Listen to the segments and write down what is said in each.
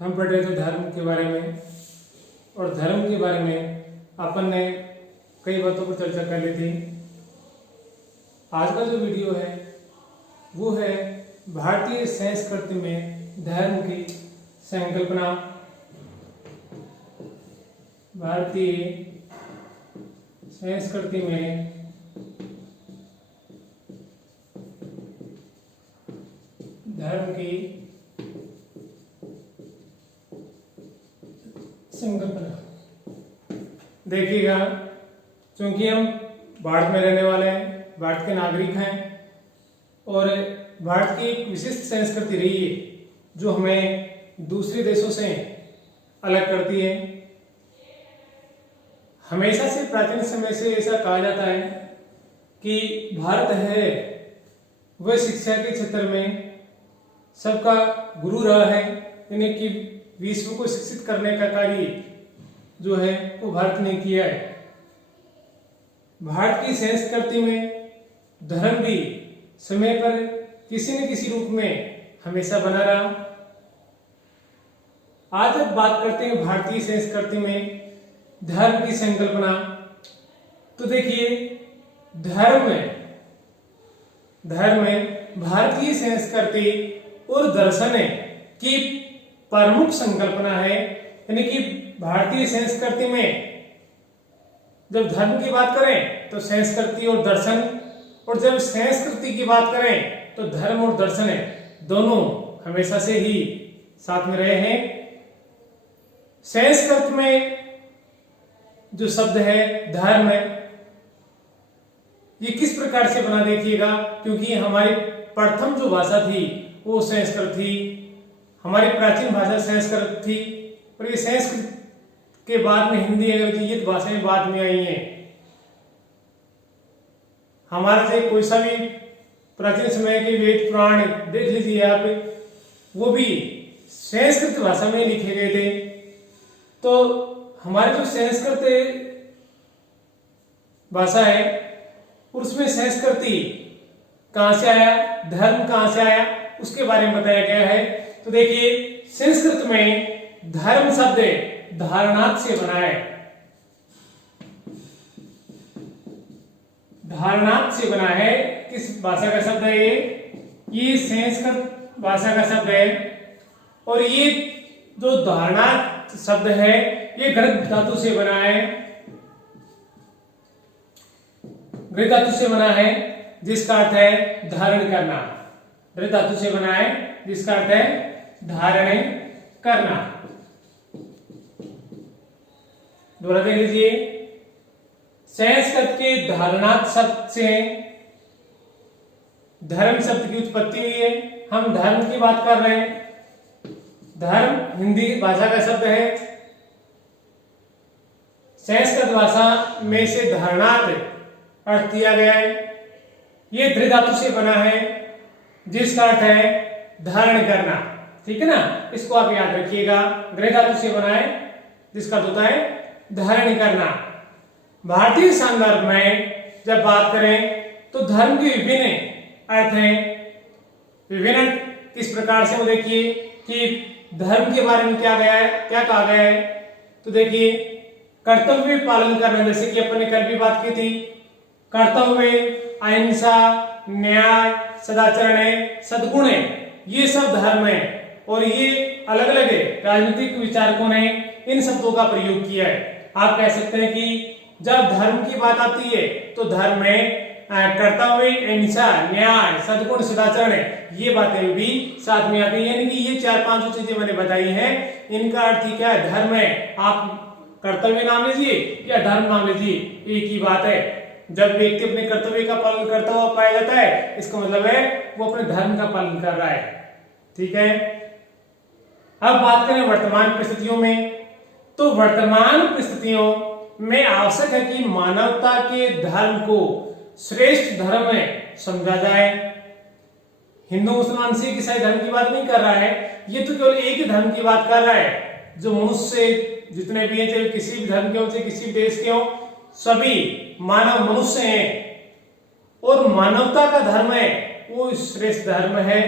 हम पढ़ रहे थे धर्म के बारे में, और धर्म के बारे में अपन ने कई बातों पर चर्चा कर ली थी। आज का जो वीडियो है वो है भारतीय संस्कृति में धर्म की संकल्पना। भारतीय संस्कृति में धर्म की संकल्पना। देखिएगा, क्योंकि हम भारत में रहने वाले हैं, भारत के नागरिक हैं, और भारत की एक विशिष्ट संस्कृति रही है जो हमें दूसरे देशों से अलग करती है। हमेशा से प्राचीन समय से ऐसा कहा जाता है कि भारत है वह शिक्षा के क्षेत्र में सबका गुरु रहा है, यानी कि विश्व को शिक्षित करने का कार्य जो है वो भारत ने किया है। भारत की संस्कृति में धर्म भी समय पर किसी न किसी रूप में हमेशा बना रहा। आज अब बात करते हैं भारतीय संस्कृति में धर्म की संकल्पना। तो देखिए, धर्म में भारतीय संस्कृति और दर्शन की प्रमुख संकल्पना है। यानी कि भारतीय संस्कृति में जब धर्म की बात करें तो संस्कृति और दर्शन, और जब संस्कृति की बात करें तो धर्म और दर्शन दोनों हमेशा से ही साथ में रहे हैं। संस्कृत में जो शब्द है धर्म, ये किस प्रकार से बना देखिएगा, क्योंकि हमारी प्रथम जो भाषा थी वो संस्कृत थी, हमारी प्राचीन भाषा संस्कृत थी, और ये संस्कृत के बाद में हिंदी अंग्रेजी ये भाषाएं बाद में आई हैं। हमारा से कोई सा भी प्राचीन समय के वेद पुराण देख लीजिए आप, वो भी संस्कृत भाषा में लिखे गए थे। तो हमारे जो संस्कृत भाषा है उसमें संस्कृति कहां से आया, धर्म कहां से आया, उसके बारे में बताया गया है। तो देखिए, संस्कृत में धर्म शब्द धारणात से बना है। धारणात से बना है। किस भाषा का शब्द है ये संस्कृत भाषा का शब्द है। और ये जो धारणात शब्द है ये घृत धातु से बना है। घृत धातु से बना है जिसका अर्थ है धारण करना। घृत धातु से बना है जिसका अर्थ है धारण करना। दोबारा देख लीजिए, संस्कृत के धारणात शब्द से धर्म शब्द की उत्पत्ति हुई है। हम धर्म की बात कर रहे हैं। धर्म हिंदी भाषा का शब्द है। संस्कृत भाषा में से धारणात अर्थ दिया गया है। ये धृ धातु से बना है जिसका अर्थ है धारण करना। ठीक है ना, इसको आप याद रखिएगा। घृ धातु से बना है जिसका अर्थ होता है धारण करना। भारतीय संदर्भ में जब बात करें तो धर्म के विभिन्न अर्थ हैं। विभिन्न किस प्रकार से, वो देखिए कि धर्म के बारे में क्या कहा गया है। तो देखिए, कर्तव्य पालन करना, जैसे कि अपन ने कल भी बात की थी। कर्तव्य, अहिंसा, न्याय, सदाचरण, सद्गुण, ये सब धर्म है। और ये अलग अलग राजनीतिक विचारकों ने इन शब्दों का प्रयोग किया है। आप कह सकते हैं कि जब धर्म की बात आती है तो धर्म में कर्तव्य, अहिंसा, न्याय, सद्गुण, सदाचरण, ये बातें भी साथ में आती है। यानी कि ये 4-5 जो चीजें मैंने बताई हैं, इनका अर्थ ही क्या है, धर्म है। आप कर्तव्य नाम लीजिए या धर्म नाम लीजिए, एक ही बात है। जब व्यक्ति अपने कर्तव्य का पालन करता हुआ पाया जाता है, इसका मतलब है वो अपने धर्म का पालन कर रहा है। ठीक है, अब बात करें वर्तमान परिस्थितियों में। तो वर्तमान परिस्थितियों में आवश्यक है कि मानवता के धर्म को श्रेष्ठ धर्म में समझा जाए। हिंदू मुसलमान सिख ईसाई धर्म की बात नहीं कर रहा है, ये तो केवल एक ही धर्म की बात कर रहा है। जो मनुष्य जितने भी हैं, चाहे किसी भी धर्म के हो, चाहे किसी भी देश के हो, सभी मानव मनुष्य हैं और मानवता का धर्म है वो श्रेष्ठ धर्म है।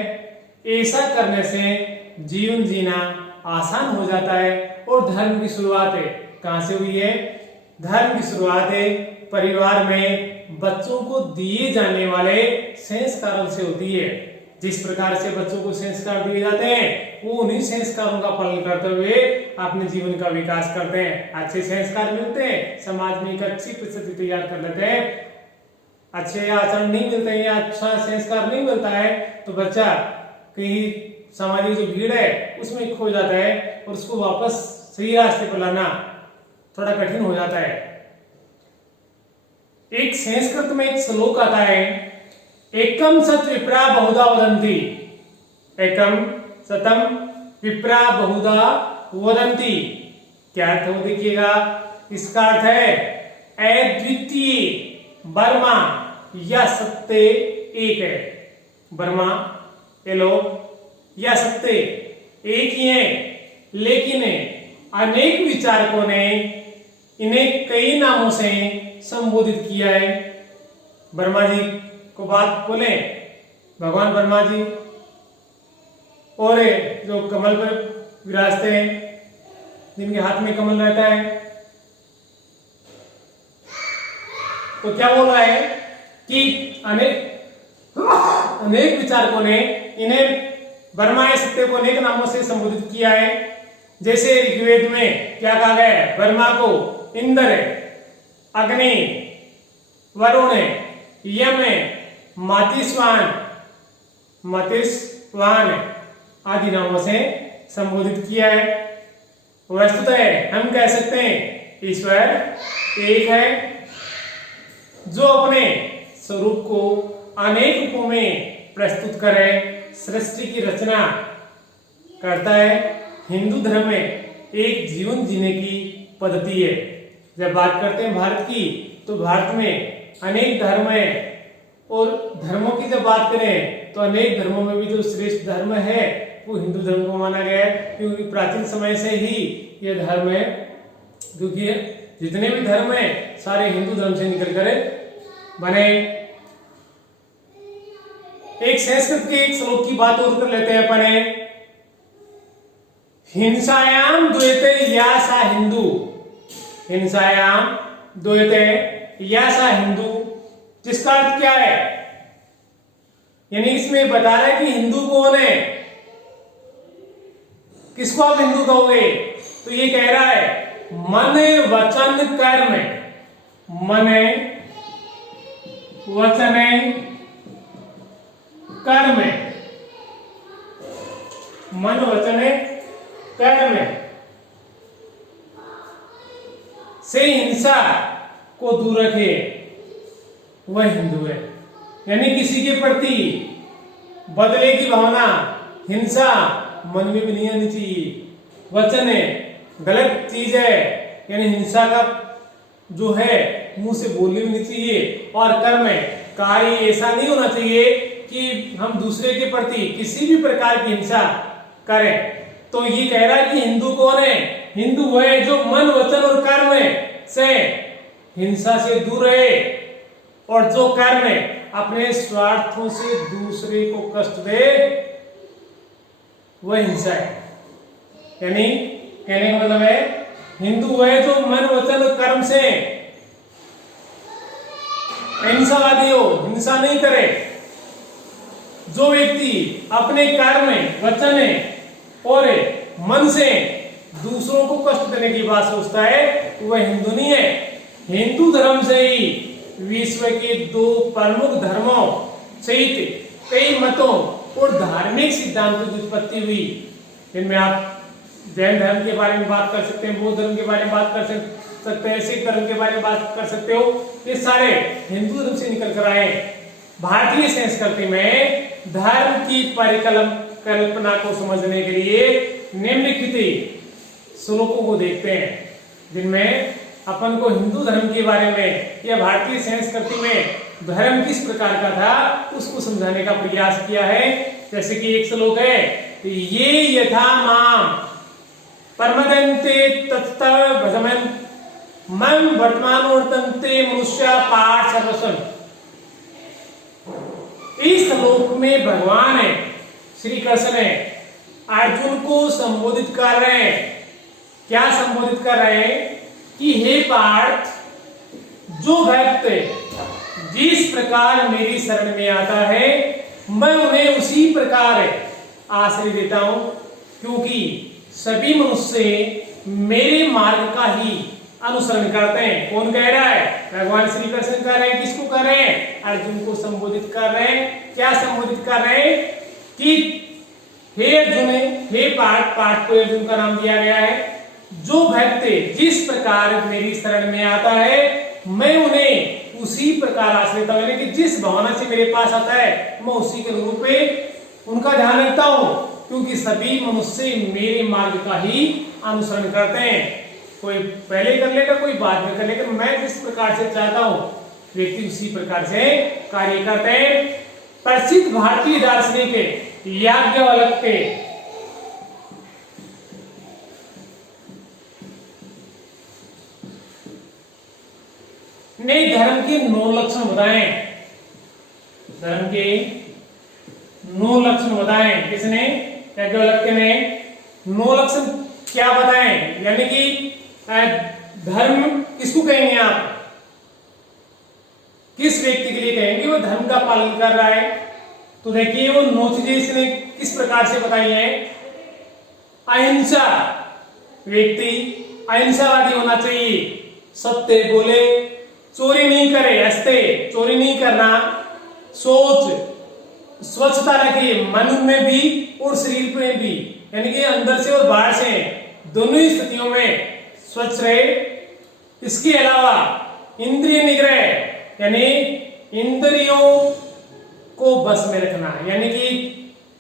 ऐसा करने से जीवन जीना आसान हो जाता है। और धर्म की शुरुआत है कहाँ से हुई है? धर्म की शुरुआत है परिवार में बच्चों को दिए जाने वाले संस्कारों से होती है। जिस प्रकार से बच्चों को संस्कार दिए जाते हैं वो उन्हीं संस्कारों का पालन करते हुए अपने जीवन का विकास करते हैं। अच्छे संस्कार मिलते हैं, समाज में एक अच्छी परिस्थिति तैयार कर लेते हैं। अच्छे आचरण नहीं मिलते हैं या अच्छा संस्कार नहीं मिलता है तो बच्चा कहीं सामाजिक जो भीड़ है उसमें खो जाता है और उसको वापस सही रास्ते पर लाना थोड़ा कठिन हो जाता है। एक संस्कृत में एक श्लोक आता है, एकम सत विप्रा बहुधा वदंती, एकम सतम विप्रा बहुधा वदंती। क्या अर्थ हो देखिएगा, इसका अर्थ है अद्वितीय ब्रह्मा या सत्य एक है। ब्रह्मा ये लोग या सत्य एक ही है, लेकिन अनेक विचारकों ने इन्हें कई नामों से संबोधित किया है। ब्रह्मा जी को बात बोले भगवान ब्रह्मा जी, और जो कमल पर विराजते हैं जिनके हाथ में कमल रहता है, तो क्या बोल रहा है कि अनेक विचारकों ने इन्हें ब्रह्मा या सत्य को अनेक नामों से संबोधित किया है। जैसे ऋग्वेद में क्या कहा गया है, ब्रह्मा को इंद्र, अग्नि, वरुण, यम, मातिस्वान आदि नामों से संबोधित किया है। वस्तुतः हम कह सकते हैं ईश्वर एक है जो अपने स्वरूप को अनेक रूपों में प्रस्तुत करे, सृष्टि की रचना करता है। हिंदू धर्म में एक जीवन जीने की पद्धति है। जब बात करते हैं भारत की तो भारत में अनेक धर्म है और धर्मों की जब बात करें तो अनेक धर्मों में भी जो श्रेष्ठ धर्म है वो हिंदू धर्म को माना गया है, क्योंकि प्राचीन समय से ही यह धर्म है। क्योंकि जितने भी धर्म है सारे हिंदू धर्म से निकल कर बने। एक संस्कृत के एक श्लोक की बात और कर लेते हैं अपन, हिंसायाम द्वैते या सा हिंदू, हिंसायाम द्वैते या सा हिंदू, जिसका अर्थ क्या है? यानी इसमें बता रहा है कि हिंदू कौन है, किसको आप हिंदू कहोगे? तो ये कह रहा है मन वचन कर्म, मन वचन कर्म, मन वचन कर्म से हिंसा को दूर रखे वह हिंदू है। यानी किसी के प्रति बदले की भावना, हिंसा मन में भी नहीं आनी चाहिए। वचन है गलत चीज है, यानी हिंसा का जो है मुंह से बोलनी भी नहीं चाहिए। और कर्म है कार्य ऐसा नहीं होना चाहिए कि हम दूसरे के प्रति किसी भी प्रकार की हिंसा करें। तो ये कह रहा है कि हिंदू कौन है? हिंदू वह है जो मन वचन और कर्म से हिंसा से दूर रहे और जो कर्म अपने स्वार्थों से दूसरे को कष्ट दे वह हिंसा है। यानी कहने का मतलब है हिंदू वह है जो मन वचन और कर्म से अहिंसावादी हो, हिंसा नहीं करे। जो व्यक्ति अपने कर्म वचन और मन से दूसरों को कष्ट देने की बात सोचता है वह हिंदू नहीं है। हिंदू धर्म से ही विश्व के दो प्रमुख धर्मों सहित कई मतों और धार्मिक सिद्धांतों की उत्पत्ति हुई। इनमें आप जैन धर्म के बारे में बात कर सकते हैं, बौद्ध धर्म के बारे में बात कर सकते हैं, सिख धर्म के बारे में बात कर सकते हो। ये सारे हिंदू धर्म से निकल कर आए। भारतीय संस्कृति में धर्म की परिकल्पना को समझने के लिए निम्नलिखित श्लोकों को देखते हैं, जिनमें अपन को हिंदू धर्म के बारे में या भारतीय संस्कृति में धर्म किस प्रकार का था उसको समझाने का प्रयास किया है। जैसे कि एक श्लोक है, ये यथा माम परमदन्ते तत्तव भजमन मम वर्तमानोर्तन्ते मनुष्य पार्थ सर्वस्वम्। इस श्लोक में भगवान है श्री कृष्ण अर्जुन को संबोधित कर रहे हैं। क्या संबोधित कर रहे हैं कि हे पार्थ, जो भक्त जिस प्रकार मेरी शरण में आता है मैं उन्हें उसी प्रकार आश्रय देता हूं, क्योंकि सभी मनुष्य मेरे मार्ग का ही अनुसरण करते हैं। कौन कह रहा है? भगवान श्री कृष्ण कह रहे हैं। किसको कर रहे हैं? अर्जुन को संबोधित कर रहे हैं। क्या संबोधित कर रहे हैं कि हे अर्जुन, हे पार्थ, पार्थ को अर्जुन का नाम दिया गया है, जो भक्त जिस प्रकार मेरी शरण में आता है मैं उन्हें उसी प्रकार आश्रय देता हूं, यानी कि जिस भावना से मेरे पास आता है मैं उसी के रूप में उनका ध्यान रखता हूं, क्योंकि सभी मनुष्य मेरे मार्ग का ही अनुसरण करते हैं। कोई पहले कर लेगा, कोई बाद में कर लेगा, मैं जिस प्रकार से चाहता हूं व्यक्ति उसी प्रकार से कार्य करते हैं। प्रसिद्ध भारतीय दार्शनिक याज्ञवल्क्य ने धर्म के 9 लक्षण बताए। धर्म के 9 लक्षण बताए। किसने? याज्ञवल्क्य ने 9 लक्षण क्या बताए? यानी कि धर्म किसको कहेंगे आप? किस व्यक्ति के लिए कहेंगे वो धर्म का पालन कर रहा है? तो देखिए वो 9 चीजें इसने किस प्रकार से बताई है। अहिंसा, व्यक्ति अहिंसावादी होना चाहिए, सत्य बोले, चोरी नहीं करे, हंसते, चोरी नहीं करना, सोच स्वच्छता रखिए, मन में भी और शरीर में भी, यानी कि अंदर से और बाहर से दोनों ही स्थितियों में स्वच्छ रहे। इसके अलावा इंद्रिय निग्रह, यानी इंद्रियों को बस में रखना, यानी कि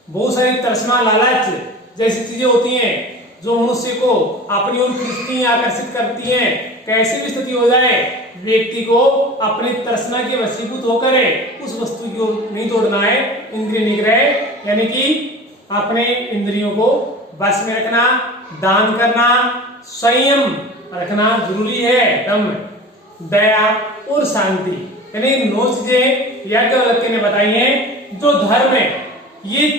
बहुत सारी तृष्णा, लालच जैसी चीजें होती हैं जो मनुष्य को अपनी ओर खींचती हैं, आकर्षित करती हैं। कैसी भी स्थिति हो जाए व्यक्ति को अपनी तृष्णा के वशीभूत होकर उस वस्तु की ओर नहीं दौड़ना है। इंद्रिय निग्रह यानी कि अपने इंद्रियों को बस में रखना, दान करना, संयम रखना जरूरी है, दम, दया और शांति, यानी 9 चीजें याज्ञवल्क्य ने बताई हैं जो धर्म है। ये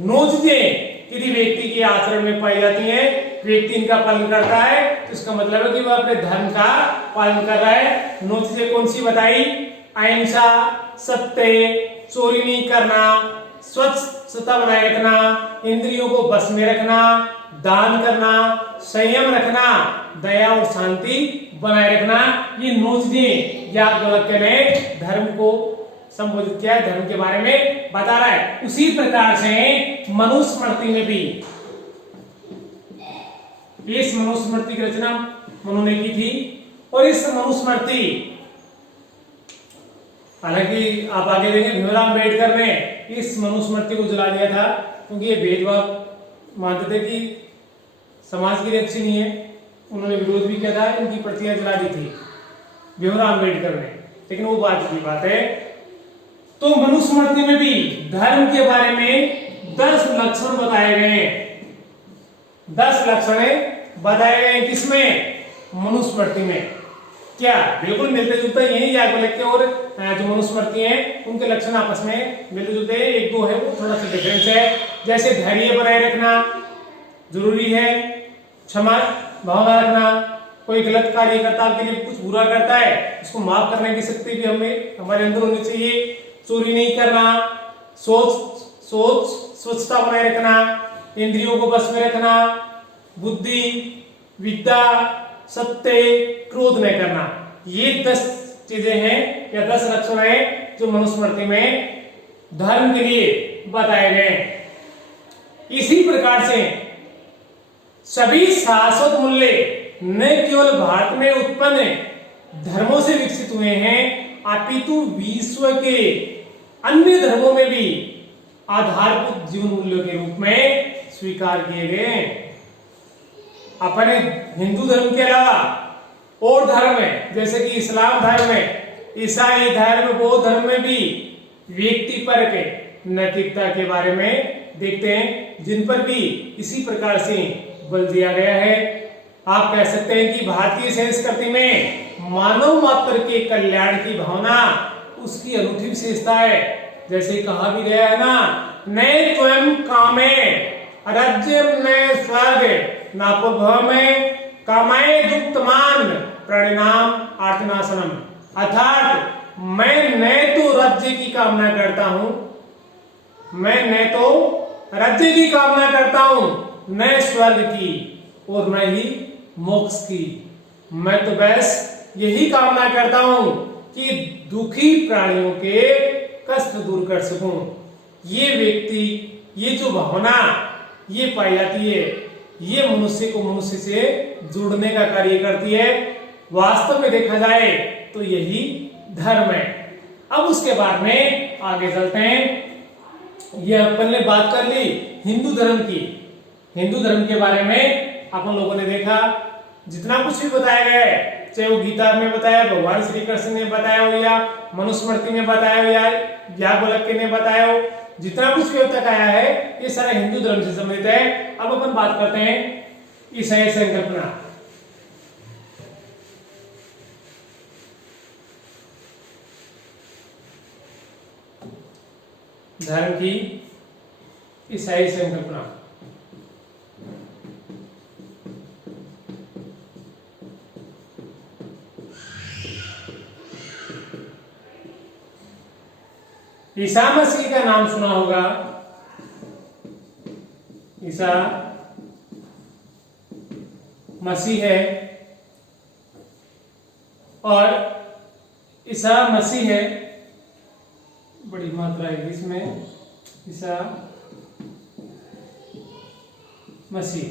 9 चीजें यदि व्यक्ति के आचरण में पाई जाती हैं, व्यक्ति इनका पालन करता है तो इसका मतलब है कि वह अपने धर्म का पालन कर रहा है। 9 चीजें कौन सी बताई? अहिंसा, सत्य, चोरी नहीं करना, स्वच्छता बनाए रखना, इंद्रियों को बस में रखना, दान करना, संयम रखना, दया और शांति बनाए रखना। ये 9 चीजें याज्ञवल्क्य ने धर्म को संबोधित किया है, धर्म के बारे में बता रहा है। उसी प्रकार से मनुस्मृति में भी, इस मनुस्मृति की रचना मनु ने की थी, और इस मनुस्मृति, हालांकि आप आगे देखेंगे भीमराव अम्बेडकर ने इस मनुस्मृति को जला दिया था, क्योंकि ये भेदभाव मानते थे कि समाज के लिए अच्छी नहीं है। उन्होंने विरोध भी किया था, इनकी प्रतियां जला दी थी भीमराव अम्बेडकर ने, लेकिन वो बात की बात है। तो मनुस्मृति में भी धर्म के बारे में 10 लक्षण बताए गए हैं। 10 लक्षण बताए गए हैं किसमें? मनुस्मृति में। क्या बिल्कुल मिलते जुलते यही याज्ञवल्क्य और जो मनुस्मृति है उनके लक्षण आपस में मिलते जुलते हैं। 1-2 है वो थोड़ा सा डिफरेंस है। जैसे धैर्य बनाए रखना जरूरी है, क्षमा भावना रखना, कोई गलत कार्य करता आपके लिए कुछ बुरा करता है उसको माफ करने की शक्ति भी हमें हमारे अंदर होनी चाहिए। चोरी नहीं करना, सोच स्वच्छता बनाए रखना, इंद्रियों को बस में रखना, बुद्धि, विद्या, सत्य, क्रोध नहीं करना। ये 10 चीजें हैं या 10 लक्षण हैं जो मनुस्मृति में धर्म के लिए बताए गए हैं। इसी प्रकार से सभी शाश्वत मूल्य न केवल भारत में उत्पन्न धर्मों से विकसित हुए हैं, अपितु विश्व के अन्य धर्मों में भी आधारभूत जीवन मूल्यों के रूप में स्वीकार किए गए हैं। अपने हिंदू धर्म के अलावा और धर्म है, जैसे कि इस्लाम धर्म है, ईसाई धर्म, बौद्ध धर्म में भी व्यक्ति पर के नैतिकता के बारे में देखते हैं, जिन पर भी इसी प्रकार से बल दिया गया है। आप कह सकते हैं कि भारतीय संस्कृति में मानव मात्र के कल्याण की भावना उसकी अनूठी विशेषता है। जैसे कहा भी गया है ना, नए त्वं कामे राज्यम न स्वर्ग नापुर्भव में कामाय युक्तमान परिणाम आत्मनाशनम। अर्थात मैं न तो राज्य की कामना करता हूं, मैं न तो राज्य की कामना करता हूं, न स्वर्ग की और न ही मोक्ष की। मैं तो बस यही कामना करता हूं कि दुखी प्राणियों के कष्ट दूर कर सकूं। ये व्यक्ति, ये जो भावना ये पाई जाती है, ये मनुष्य को मनुष्य से जुड़ने का कार्य करती है। वास्तव में देखा जाए तो यही धर्म है। अब उसके बाद में आगे चलते हैं। ये अपन ने बात कर ली हिंदू धर्म की। हिंदू धर्म के बारे में अपन लोगों ने देखा, जितना कुछ भी बताया गया है, चाहे वो गीता में बताया, भगवान श्री कृष्ण ने बताया हो, या मनुस्मृति में बताया हो, या याज्ञवल्क्य ने बताया हो, जितना कुछ भी अब तक आया है ये सारा हिंदू धर्म से संबंधित है। अब अपन बात करते हैं ईसाई संकल्पना। धर्म की ईसाई संकल्पना। ईसा मसीह का नाम सुना होगा। ईसा मसीह है और ईसा मसीह है, बड़ी मात्रा है इसमें, ईसा मसीह।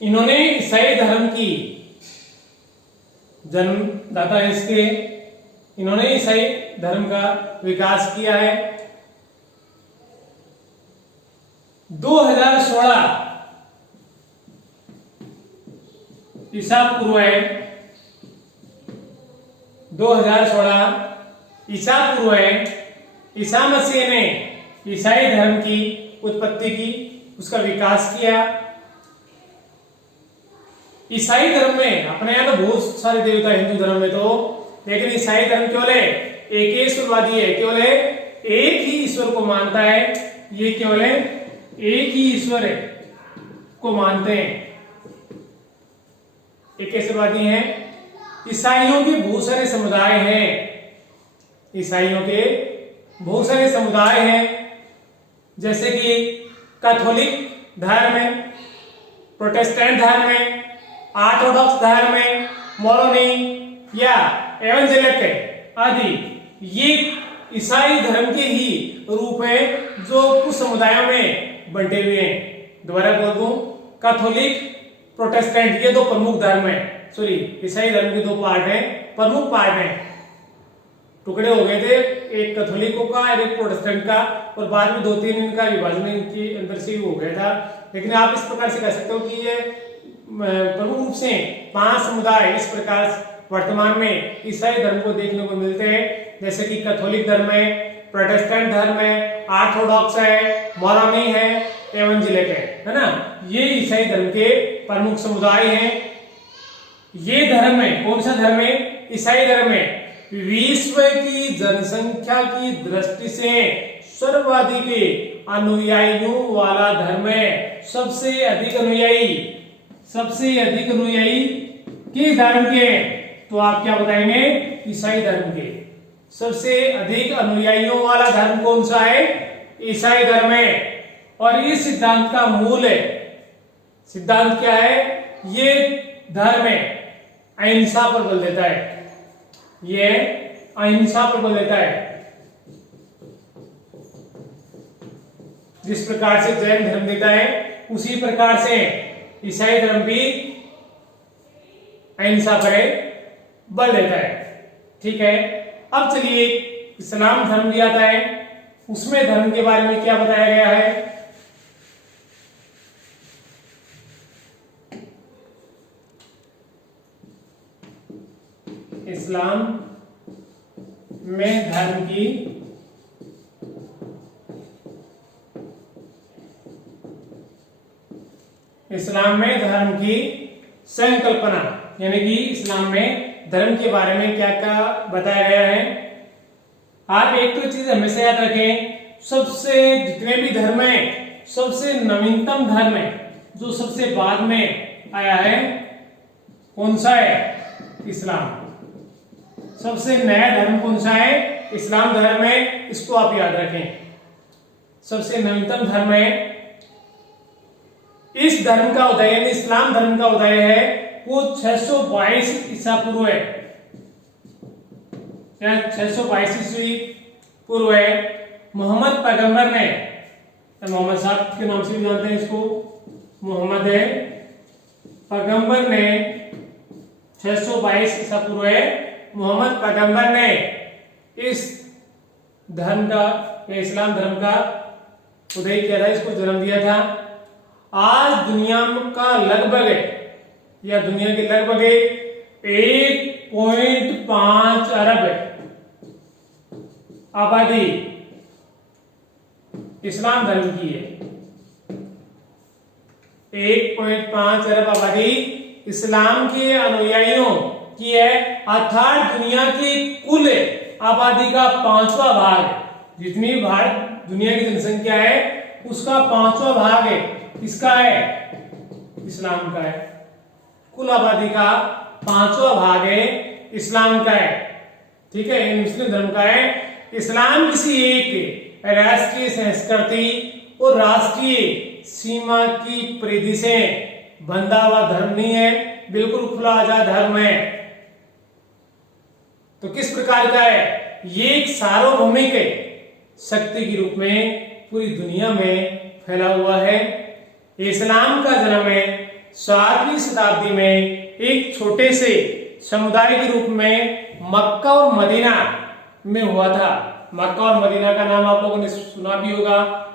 इन्होंने ईसाई धर्म की जन्मदाता है इसके, इन्होंने ईसाई धर्म का विकास किया है। 2016 ईसा पूर्व है, 2016 ईसा पूर्व है, ईसा मसीह ने ईसाई धर्म की उत्पत्ति की, उसका विकास किया। ईसाई धर्म में अपने यहाँ तो बहुत सारे देवता हिंदू धर्म में तो, लेकिन ईसाई धर्म केवल एक ईश्वरवादी है, केवल एक ही ईश्वर को मानता है। ये केवल एक ही ईश्वर को मानते हैं, एक ईश्वरवादी हैं। ईसाइयों के बहुत सारे समुदाय हैं, ईसाइयों के बहुत सारे समुदाय हैं, जैसे कि कैथोलिक धर्म है, प्रोटेस्टेंट धर्म है, ऑर्थोडॉक्स धर्म है, मोरोनी या एवेंजेलिकल आदि। ये ईसाई धर्म के ही रूप है जो कुछ समुदायों में बंटे हुए हैं। दोबारा बोल दूं, कैथोलिक, प्रोटेस्टेंट, ये दो प्रमुख धर्म है। सॉरी, ईसाई धर्म के दो पार्ट हैं, प्रमुख पार्ट हैं। टुकड़े हो गए थे, एक कैथोलिकों का और एक प्रोटेस्टेंट का, और बाद में 2-3 इनका विभाजन इनके अंदर से ही हो गया था। लेकिन आप इस प्रकार से कह सकते हो कि ये प्रमुख रूप से 5 समुदाय इस प्रकार वर्तमान में ईसाई धर्म को देखने को मिलते हैं, जैसे कि कैथोलिक धर्म है, प्रोटेस्टेंट धर्म है, ऑर्थोडॉक्स है, मोरानी है, एवेंजेलिकल है ना। ये ईसाई धर्म के प्रमुख समुदाय हैं। ये धर्म है, कौन सा धर्म है? ईसाई धर्म है। विश्व की जनसंख्या की दृष्टि से सर्वाधिक अनुयायियों वाला धर्म है। सबसे अधिक अनुयायी किस धर्म के? तो आप क्या बताएंगे? ईसाई धर्म के। सबसे अधिक अनुयायियों वाला धर्म कौन सा है? ईसाई धर्म है। और इस सिद्धांत का मूल है, सिद्धांत क्या है? ये धर्म है अहिंसा पर बल देता है, ये अहिंसा पर बल देता है। जिस प्रकार से जैन धर्म देता है उसी प्रकार से ईसाई धर्म भी अहिंसा पर बल देता है। ठीक है, अब चलिए इस्लाम धर्म भी आता है, उसमें धर्म के बारे में क्या बताया गया है? इस्लाम में धर्म की संकल्पना, यानी कि इस्लाम में धर्म के बारे में क्या क्या बताया गया है। आप एक तो चीज हमेशा याद रखें, सबसे जितने भी धर्म हैं सबसे नवीनतम धर्म है, जो सबसे बाद में आया है, कौन सा है? इस्लाम। सबसे नया धर्म कौन सा है? इस्लाम धर्म है। इसको आप याद रखें, सबसे नवीनतम धर्म है। इस धर्म का उदय यानी इस्लाम धर्म का उदय है वो 622 ईसा पूर्व है, 622 ईस्वी पूर्व है। मोहम्मद पैगंबर ने, मोहम्मद साहब के नाम से भी जानते हैं इसको, मोहम्मद है पैगंबर ने 622 ईसा पूर्व है, मोहम्मद पैगंबर ने इस धर्म का, इस्लाम धर्म का उदय किया था, इसको जन्म दिया था। आज दुनिया का लगभग या दुनिया के लगभग 1.5 अरब आबादी इस्लाम धर्म की है। 1.5 अरब आबादी इस्लाम के अनुयायियों की है, अर्थात दुनिया की कुल आबादी का 5वां भाग, जितनी भारत दुनिया की जनसंख्या है उसका 5वां भाग है, किसका है? इस्लाम का है। कुल आबादी का 5वां भाग है इस्लाम का है, ठीक है, मुस्लिम धर्म का है। इस्लाम किसी एक राष्ट्रीय संस्कृति और राष्ट्रीय सीमा की परिधि से बंधा हुआ धर्म नहीं है, बिल्कुल खुला आजाद धर्म है। तो किस प्रकार का है? ये एक सार्वभौमिक शक्ति के रूप में पूरी दुनिया में फैला हुआ है। इस्लाम का जन्म है 7वीं शताब्दी में एक छोटे से समुदाय के रूप में मक्का और मदीना में हुआ था। मक्का और मदीना का नाम आप लोगों ने सुना भी होगा।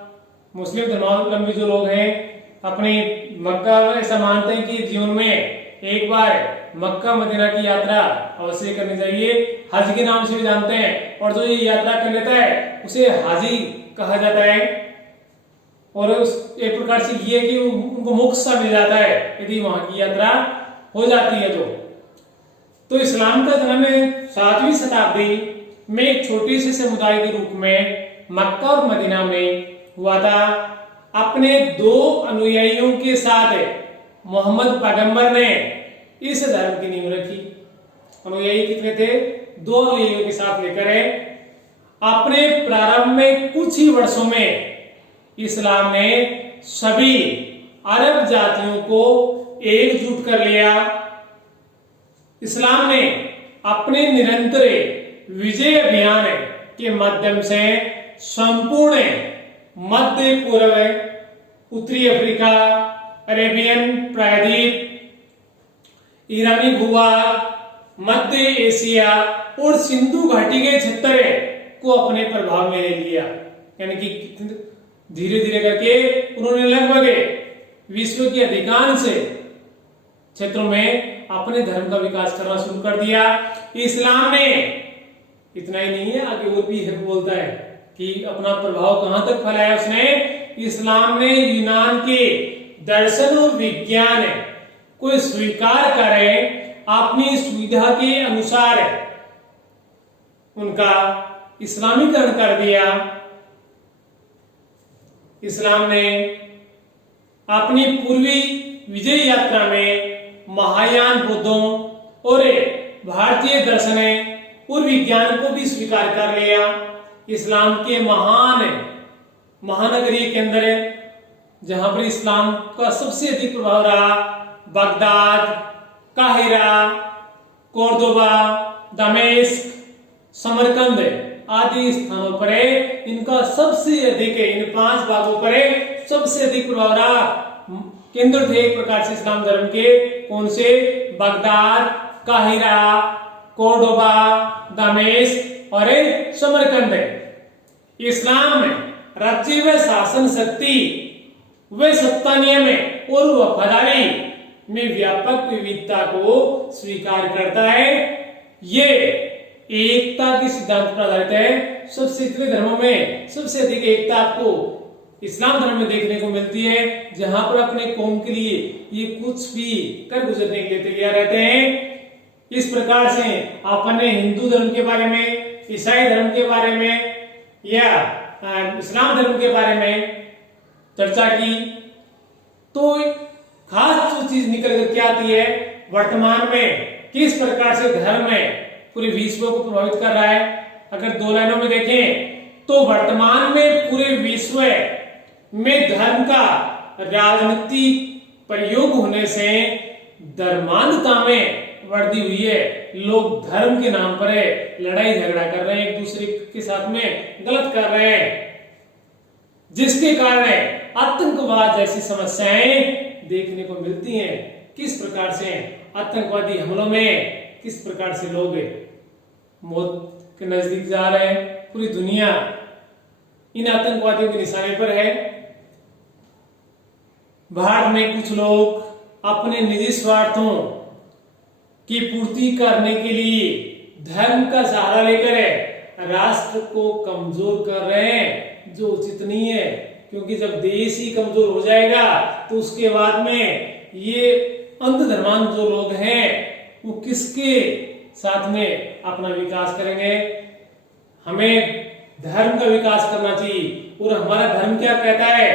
मुस्लिम धर्मावलंबी जो लोग हैं अपने मक्का, ऐसा मानते हैं कि जीवन में एक बार मक्का मदीना की यात्रा अवश्य करनी चाहिए। हज के नाम से भी जानते हैं, और जो ये यात्रा कर लेता है उसे हाजी कहा जाता है। और उस एक प्रकार से ये कि उनको मोक्ष सा मिल जाता है यदि वहां की यात्रा हो जाती है। तो इस्लाम का जन्म 7वीं शताब्दी में एक छोटी सी समुदाय के रूप में मक्का और मदीना में हुआ था। अपने 2 अनुयायियों के साथ मोहम्मद पैगंबर ने इस धर्म की नींव रखी। अनुयायी कितने थे? 2 अनुयायियों के साथ लेकर अपने प्रारंभ में कुछ ही वर्षों में इस्लाम ने सभी अरब जातियों को एकजुट कर लिया। इस्लाम ने अपने निरंतर विजय अभियान के माध्यम से संपूर्ण मध्य पूर्व, उत्तरी अफ्रीका, अरेबियन प्रायद्वीप, ईरानी भूभाग, मध्य एशिया और सिंधु घाटी के क्षेत्र को अपने प्रभाव में ले लिया। यानी कि धीरे धीरे करके उन्होंने लगभग विश्व के अधिकांश क्षेत्रों में अपने धर्म का विकास करना शुरू कर दिया। इस्लाम ने इतना ही नहीं है, आगे और भी बोलता है कि अपना प्रभाव कहां तक फैलाया उसने। इस्लाम ने यूनान के दर्शन और विज्ञान को स्वीकार करे, अपनी सुविधा के अनुसार उनका इस्लामीकरण कर दिया। इस्लाम ने अपनी पूर्वी विजय यात्रा में महायान बुद्धों और भारतीय दर्शन और विज्ञान को भी स्वीकार कर लिया। इस्लाम के महानगरीय केंद्र जहां पर इस्लाम का सबसे अधिक प्रभाव रहा, बगदाद, काहिरा, कोर्दोबा, दमिश्क, समरकंद आदि स्थानों पर इनका सबसे अधिक, इन 5 भागों पर सबसे अधिक प्रभाव रहा। केंद्र थे एक प्रकार से इस्लाम धर्म के, कौन से? बगदाद, काहिरा, कोर्डोबा, दमिश्क और समरकंद। इस्लाम राज्य व शासन शक्ति व सत्ता नियम और वफादारी में व्यापक विविधता को स्वीकार करता है। ये एकता के सिद्धांत पर आधारित है। सबसे इतने धर्मों में सबसे अधिक एकता आपको इस्लाम धर्म में देखने को मिलती है, जहां पर अपने कौम के लिए ये कुछ भी कर गुजरने के लिए तैयार रहते हैं। इस प्रकार से आपने हिंदू धर्म के बारे में, ईसाई धर्म के बारे में या इस्लाम धर्म के बारे में चर्चा की। तो खास जो चीज निकल कर क्या आती है, वर्तमान में किस प्रकार से धर्म है पूरे विश्व को प्रभावित कर रहा है। अगर दो लाइनों में देखें तो वर्तमान में पूरे विश्व में धर्म का राजनीतिक प्रयोग होने से धर्मांधता में वृद्धि हुई है। लोग धर्म के नाम पर लड़ाई झगड़ा कर रहे हैं, एक दूसरे के साथ में गलत कर रहे हैं, जिसके कारण आतंकवाद जैसी समस्याएं देखने को मिलती हैं। किस प्रकार से आतंकवादी हमलों में किस प्रकार से लोग मौत के नजदीक जा रहे हैं। पूरी दुनिया इन आतंकवादियों के निशाने पर है। भारत में कुछ लोग अपने निजी स्वार्थों की पूर्ति करने के लिए धर्म का सहारा लेकर राष्ट्र को कमजोर कर रहे हैं, जो उचित नहीं है। क्योंकि जब देश ही कमजोर हो जाएगा तो उसके बाद में ये अंध धर्मांध जो लोग हैं वो किसके साथ में अपना विकास करेंगे। हमें धर्म का विकास करना चाहिए और हमारा धर्म क्या कहता है,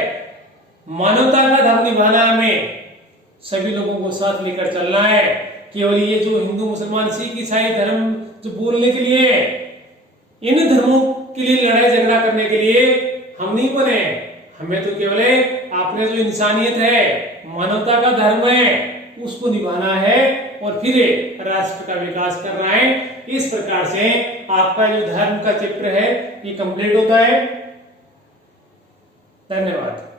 मानवता का धर्म निभाना, हमें सभी लोगों को साथ लेकर चलना है। केवल ये जो हिंदू मुसलमान सिख ईसाई धर्म जो बोलने के लिए, इन धर्मों के लिए लड़ाई झगड़ा करने के लिए हम नहीं बने। हमें तो केवल अपने जो इंसानियत है, मानवता का धर्म है, उसको निभाना है और फिर राष्ट्र का विकास करना है। इस प्रकार से आपका जो धर्म का चैप्टर है ये कंप्लीट होता है। धन्यवाद।